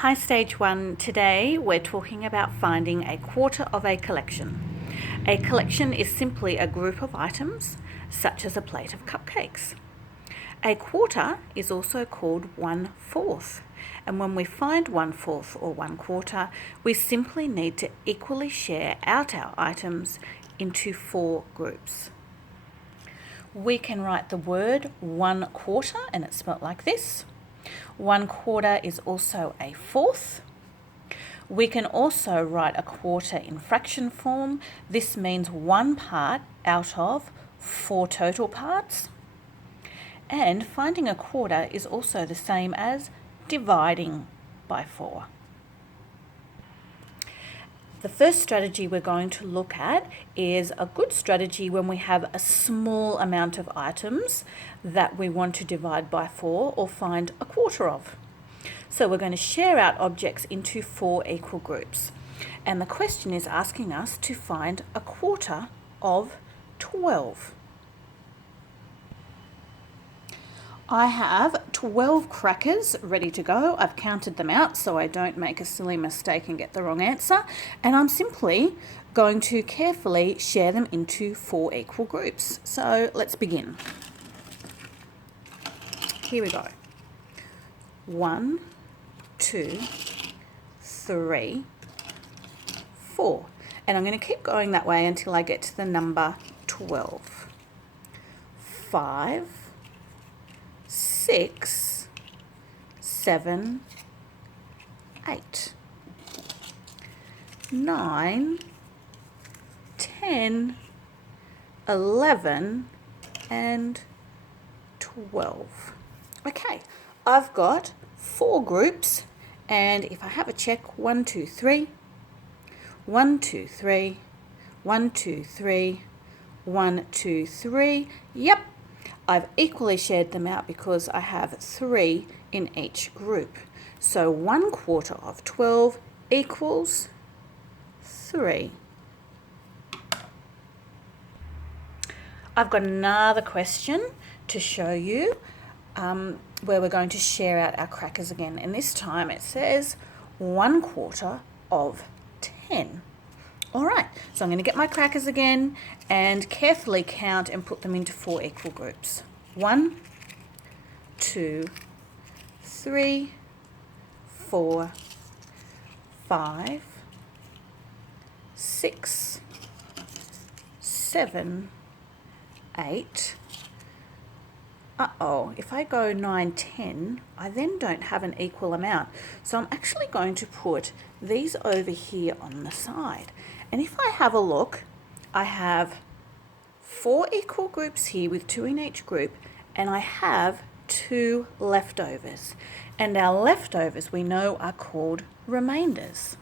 Hi Stage 1, today we're talking about finding a quarter of a collection. A collection is simply a group of items, such as a plate of cupcakes. A quarter is also called 1/4, and when we find 1/4 or 1/4, we simply need to equally share out our items into 4 groups. We can write the word 1/4 and it's spelt like this. 1/4 is also a fourth. We can also write a quarter in fraction form. This means 1 part out of 4 total parts. And finding a quarter is also the same as dividing by 4. The first strategy we're going to look at is a good strategy when we have a small amount of items that we want to divide by 4 or find a quarter of. So we're going to share out objects into 4 equal groups. And the question is asking us to find a quarter of 12. I have 12 crackers ready to go. I've counted them out so I don't make a silly mistake and get the wrong answer. And I'm simply going to carefully share them into 4 equal groups. So let's begin. Here we go. 1, 2, 3, 4. And I'm going to keep going that way until I get to the number 12. 5, 6, 7, 8, 9, 10, 11, and 12. Okay, I've got 4 groups, and if I have a check, 1, 2, 3, 1, 2, 3, 1, 2, 3, 1, 2, 3. Yep, I've equally shared them out because I have 3 in each group. So 1/4 of 12 equals 3. I've got another question to show you where we're going to share out our crackers again. And this time it says 1/4 of 10. All right, so I'm going to get my crackers again and carefully count and put them into 4 equal groups. 1, 2, 3, 4, 5, 6, 7, 8. If I go 9, 10, I then don't have an equal amount. So I'm actually going to put these over here on the side. And if I have a look, I have 4 equal groups here with 2 in each group, and I have 2 leftovers. And our leftovers we know are called remainders.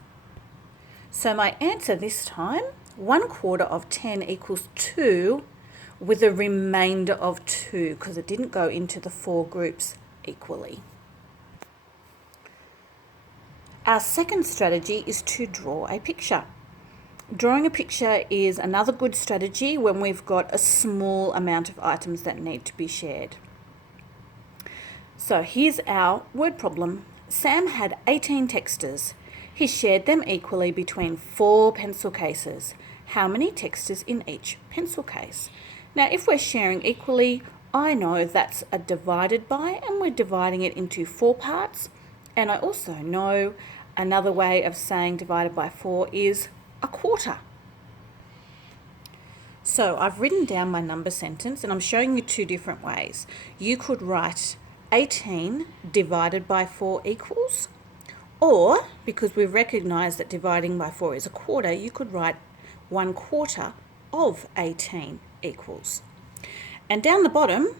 So my answer this time, 1/4 of 10 equals 2, with a remainder of 2 because it didn't go into the 4 groups equally. Our second strategy is to draw a picture. Drawing a picture is another good strategy when we've got a small amount of items that need to be shared. So here's our word problem. Sam had 18 texters. He shared them equally between 4 pencil cases. How many texters in each pencil case? Now, if we're sharing equally, I know that's a divided by, and we're dividing it into 4 parts. And I also know another way of saying divided by 4 is a quarter. So I've written down my number sentence, and I'm showing you 2 different ways. You could write 18 divided by 4 equals, or because we've recognised that dividing by 4 is a quarter, you could write 1/4 of 18 equals. And down the bottom,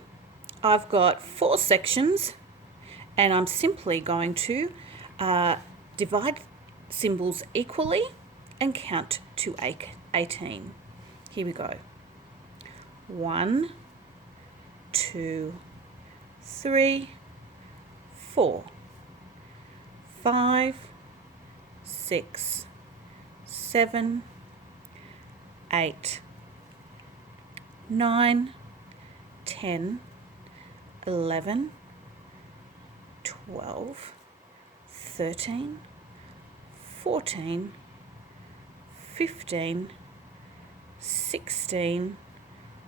I've got 4 sections, and I'm simply going to divide symbols equally and count to 18. Here we go. 1, 2, 3, 4, 5, 6, 7, 8, 9, 10, 11, 12, 13, 14, 15, 16,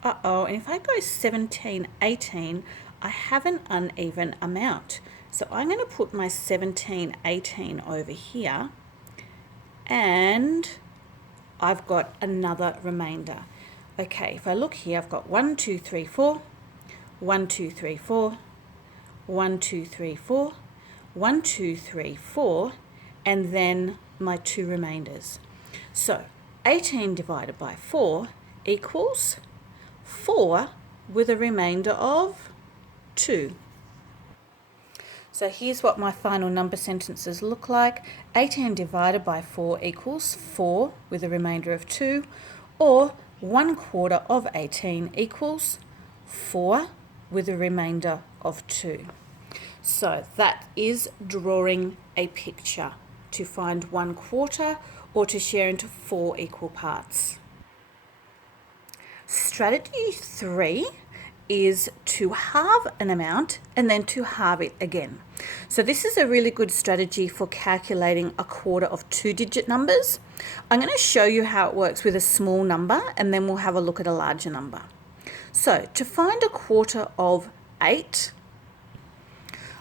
and if I go 17, 18, I have an uneven amount. So I'm going to put my 17, 18 over here, and I've got another remainder. Okay, if I look here, I've got 1, 2, 3, 4, 1, 2, 3, 4, 1, 2, 3, 4, 1, 2, 3, 4, and then my two remainders. So 18 divided by 4 equals 4 with a remainder of 2. So here's what my final number sentences look like. 18 divided by 4 equals 4 with a remainder of 2, or 1/4 of 18 equals 4 with a remainder of 2. So that is drawing a picture to find 1/4 or to share into 4 equal parts. Strategy 3 is to halve an amount and then to halve it again. So this is a really good strategy for calculating a quarter of 2-digit numbers. I'm going to show you how it works with a small number, and then we'll have a look at a larger number. So to find a quarter of 8,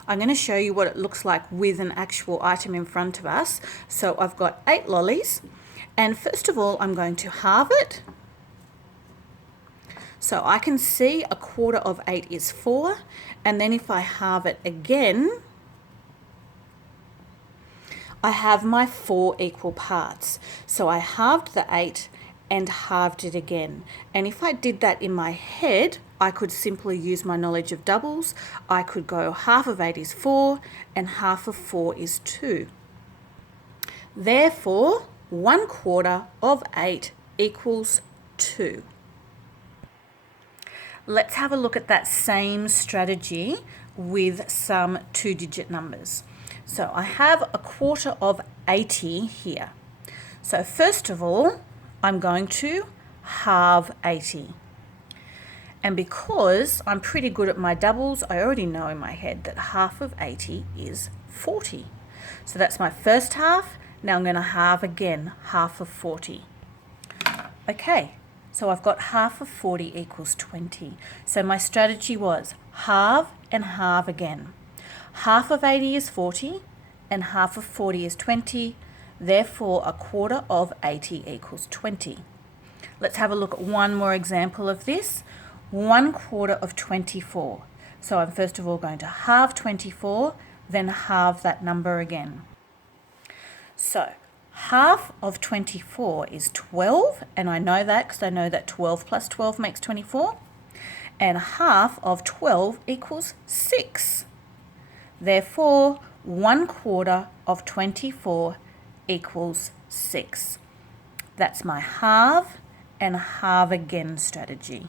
I'm going to show you what it looks like with an actual item in front of us. So I've got 8 lollies, and first of all I'm going to halve it. So I can see a quarter of 8 is 4, and then if I halve it again, I have my 4 equal parts. So I halved the 8 and halved it again. And if I did that in my head, I could simply use my knowledge of doubles. I could go half of 8 is 4 and half of 4 is 2. Therefore, 1/4 of 8 equals 2. Let's have a look at that same strategy with some 2-digit numbers. So I have a quarter of 80 here. So first of all, I'm going to halve 80. And because I'm pretty good at my doubles, I already know in my head that half of 80 is 40. So that's my first half. Now I'm going to halve again, half of 40. Okay. So I've got half of 40 equals 20. So my strategy was halve and halve again. Half of 80 is 40 and half of 40 is 20. Therefore, a quarter of 80 equals 20. Let's have a look at one more example of this. 1/4 of 24. So I'm first of all going to halve 24, then halve that number again. So half of 24 is 12, and I know that because I know that 12 plus 12 makes 24. And half of 12 equals 6. Therefore, 1/4 of 24 equals 6. That's my halve and halve again strategy.